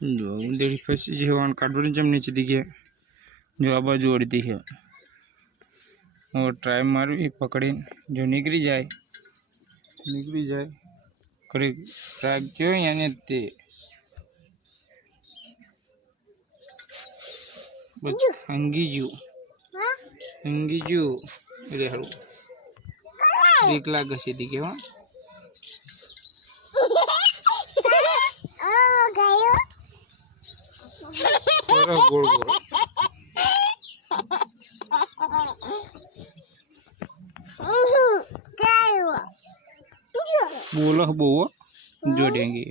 जो उंदेड़ी फंसी जवान काटोरी जम नीचे दिखे जो आ बाजू अड़ती है और ट्राई मारवी पकड़ी जो निकली जाए करे ट्राक जो यानी ते बस अंगी जो रे हारू बीक लागे छे दिखे हो गोल गोल बोलो बो जोड़ेंगे